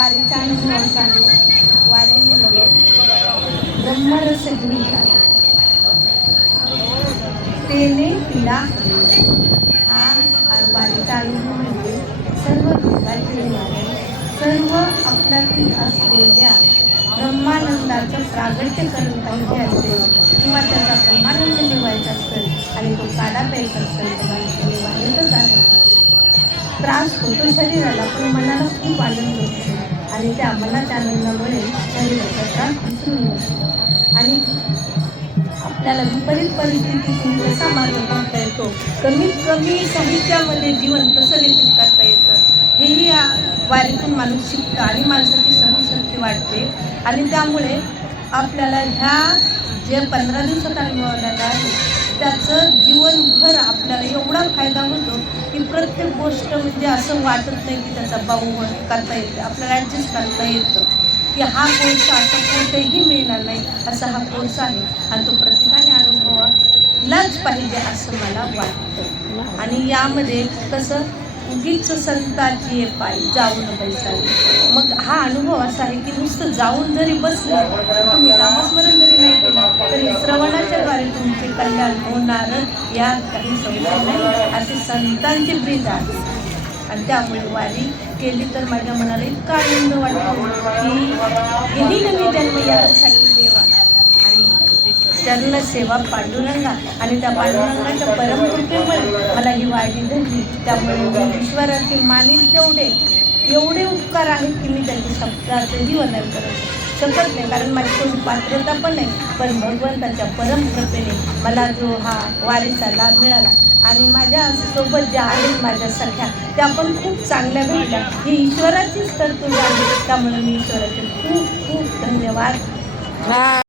वारीचा अनुभव सांगू. वारी ब्रह्मरस घेऊन तेने पिला. हा वारीचा अनुभव म्हणजे सर्व दुःखाचे निवारण, सर्व आपल्यातील असलेल्या ब्रह्मानंदाचं प्रागट्य करून पाहिजे असेल किंवा त्याचा ब्रह्मानंद मिळवायचा असेल आणि तो काढा प्यायचा असेल तर माणसाने वारीतच आहे. त्रास होतो शरीराला, पण मनाला खूप आनंद होतो आणि त्या मनाच्या आनंदामुळे शरीराचा त्रास विसरून जातो आणि आपल्याला विपरीत परिस्थितीतून कसा मार्ग काढता येतो, कमीत कमी साहित्यामध्ये जीवन कसं व्यतीत करता येतं, हेही या वारीतून माणूस शिकतं आणि माणसाची सहनशक्ती वाढते. आणि त्यामुळे आपल्याला ह्या जे 15 दिवसात अनुभवलेलं आहे त्याचं जीवनभर आपल्याला एवढा फायदा होतो की प्रत्येक गोष्ट म्हणजे असं वाटत नाही की त्याचा बाऊ करता येते, आपल्याला ॲडजस्ट करता येतं की हा कोर्स असा कुठेही मिळणार नाही, असा हा कोर्स आहे आणि तो प्रत्येकाने अनुभवालाच पाहिजे असं मला वाटतं. आणि यामध्ये कसं उगीच संताची पायी जाऊन बसावी. मग हा अनुभव असा आहे की नुसतं जाऊन जरी बसलं, तुम्ही नामस्मरण जरी नाही केलं तरी श्रवणाच्याद्वारे तुमचे कल्याण होणारच, या काही संशय नाही. असे संतांची ब्रीद आहे आणि त्यामुळे वारी केली तर माझ्या मनाला इतका आनंद वाटतो की गेली नवी जन्म यासाठी देवा. आणि चरणसेवा पांडुरंगा आणि त्या पांडुरंगाच्या परमकृपेमुळे मला ही वारी धरली. त्यामुळे मी ईश्वराची मानील तेवढे एवढे उपकार आहेत की मी त्यांच्या शब्दाचंही वर्णन करत शकत नाही, कारण माझी कोणी पात्रता पण नाही. पण भगवंताच्या परमकृपेने मला जो हा वारीचा लाभ मिळाला आणि माझ्या सोबत ज्या आहेत माझ्या सख्या, त्या पण खूप चांगल्या भेटल्या. ही ईश्वराचीच तरतूद आहे. त्यामुळे मी ईश्वराचे खूप खूप धन्यवाद.